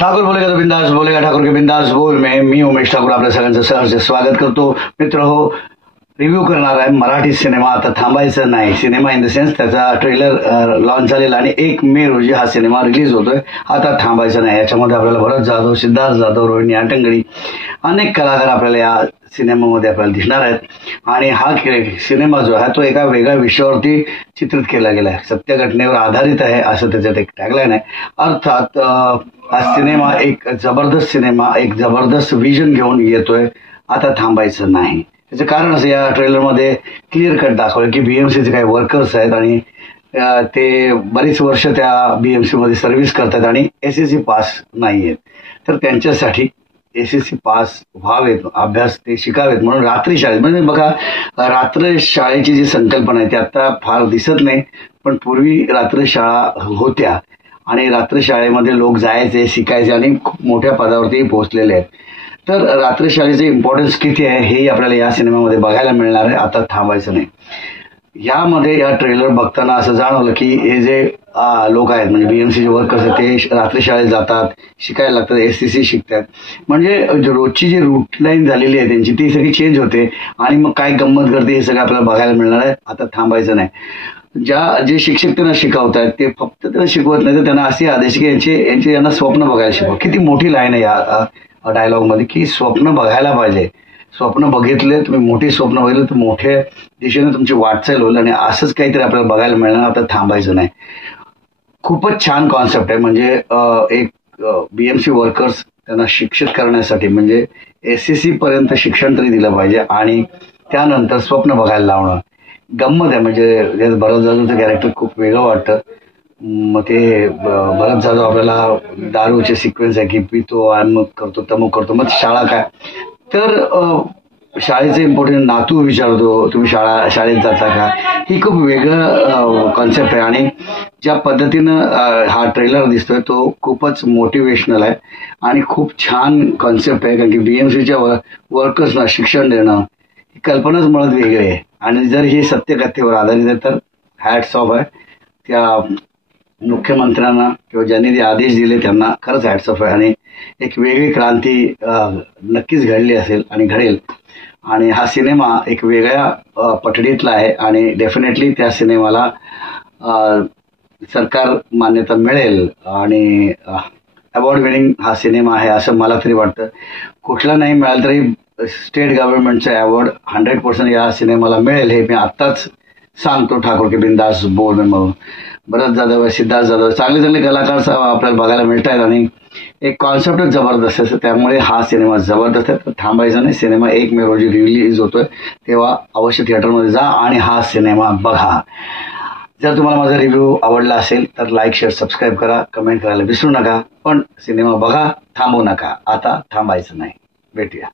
ठाकुर बोलेगा तो बिंदास बोलेगा, ठाकुर के बिंदास बोल में मी उमेश ठाकूर आपल्या सगळ्यांचं सहर्ष स्वागत करतो. मित्र हो, रिव्ह्यू करणार आहे मराठी सिनेमा आता थांबायचं नाही. सिनेमा इन द सेन्स त्याचा ट्रेलर लॉन्च झालेला आणि 1 मे रोजी हा सिनेमा रिलीज होतोय. आता थांबायचं नाही. याच्यामध्ये आपल्याला भरत जाधव, सिद्धार्थ जाधव, रोहिणी आटंगडी अनेक कलाकार आपल्याला या सिनेमामध्ये आपल्याला दिसणार आहेत. आणि हा सिनेमा जो आहे तो एका वेगळ्या विषयावरती चित्रित केला गेला आहे. सत्य घटनेवर आधारित आहे असं त्याच्यात एक टॅगलाईन आहे. अर्थात हा सिनेमा एक जबरदस्त विजन घेऊन येतोय. आता थांबायचं नाही. त्याचं कारण असं या ट्रेलरमध्ये क्लिअर कट दाखवलं की बीएमसीचे काही वर्कर्स आहेत आणि ते बरीच वर्ष त्या बीएमसी मध्ये सर्व्हिस करतात आणि एसएससी पास नाही आहेत. तर त्यांच्यासाठी एसएससी पास व्हावेत, अभ्यास ते शिकावेत म्हणून रात्री शाळेत, म्हणजे बघा रात्र शाळेची जी संकल्पना आहे ती आता फार दिसत नाही, पण पूर्वी रात्र शाळा होत्या आणि रात्र शाळेमध्ये लोक जायचे, शिकायचे आणि खूप मोठ्या पदावरती पोहोचलेले आहेत. तर रात्र शाळेचे इम्पॉर्टन्स किती आहे हे आपल्याला या सिनेमामध्ये बघायला मिळणार आहे. आता थांबायचं नाही. यामध्ये या ट्रेलर बघताना असं जाणवलं की हे जे लोक आहेत म्हणजे बीएमसीचे वर्कर्स आहेत ते रात्री शाळेत जातात, शिकायला लागतात, एससीसी शिकतात. म्हणजे रोजची जी रूटलाईन झालेली आहे त्यांची ती सगळी चेंज होते आणि मग काय गंमत करते हे सगळं आपल्याला बघायला मिळणार आहे. आता थांबायचं नाही. जे शिक्षक त्यांना शिकवतात ते फक्त त्यांना शिकवत नाही तर त्यांना असे आदेश की यांचे यांना स्वप्न बघायला शिकवा. किती मोठी लाईन आहे या डायलॉग मध्ये की स्वप्न बघायला पाहिजे. स्वप्न बघितले तुम्ही, मोठी स्वप्न बघितले तर मोठ्या दिशेने तुमची वाटचाल होईल आणि असंच काहीतरी आपल्याला बघायला मिळणार. आता थांबायचं नाही. खूपच छान कॉन्सेप्ट आहे. म्हणजे एक बीएमसी वर्कर्स त्यांना शिक्षित करण्यासाठी म्हणजे एसएससी पर्यंत शिक्षण तरी दिलं पाहिजे आणि त्यानंतर स्वप्न बघायला लावणं. गंमत आहे. म्हणजे भरत जाधवचं कॅरेक्टर खूप वेगळं वाटतं. मग ते भरत जाधव आपल्याला दारूचे सिक्वेन्स आहे की पितो, अमुक करतो, तमुक करतो, मग शाळा काय, तर शाळेचे इम्पॉर्टंट नातू विचारतो तुम्ही शाळेत जाता का. ही खूप वेगळं कॉन्सेप्ट आहे आणि ज्या पद्धतीनं हा ट्रेलर दिसतोय तो खूपच मोटिवेशनल आहे आणि खूप छान कॉन्सेप्ट आहे. कारण की बीएमसीच्या वर्कर्सना शिक्षण देणं ही कल्पनाच मुळात वेगळी आहे आणि जर ही सत्यकथेवर आधारित आहे तर हॅट्स ऑफ आहे त्या मुख्यमंत्र्यांना किंवा ज्यांनी ते आदेश दिले त्यांना खरंच हॅट्स ऑफ आहे. आणि एक वेगळी क्रांती नक्कीच घडली असेल आणि घडेल. आणि हा सिनेमा एक वेगळ्या पठडीतला आहे आणि डेफिनेटली त्या सिनेमाला सरकार मान्यता मिळेल आणि अवॉर्ड विनिंग हा सिनेमा आहे असं मला तरी वाटतं. कुठला नाही मिळालं तरी स्टेट गव्हर्नमेंटचा अवॉर्ड 100% या सिनेमाला मिळेल हे मी आत्ताच सांगतो. ठाकूर के बिंदास बोल में म्हणून भरत जाधव, सिद्धार्थ जाधव चांगले कलाकार आपल्याला बघायला मिळत आहेत आणि एक कॉन्सेप्टच जबरदस्त आहे. त्यामुळे हा सिनेमा जबरदस्त आहे. तर थांबायचं नाही. सिनेमा 1 मे रोजी रिलीज होतोय तेव्हा अवश्य थिएटरमध्ये जा आणि हा सिनेमा बघा. जर तुम्हाला माझा रिव्ह्यू आवडला असेल तर लाईक, शेअर, सबस्क्राईब करा, कमेंट करायला विसरू नका. पण सिनेमा बघा, थांबू नका. आता थांबायचं नाही. भेटूया.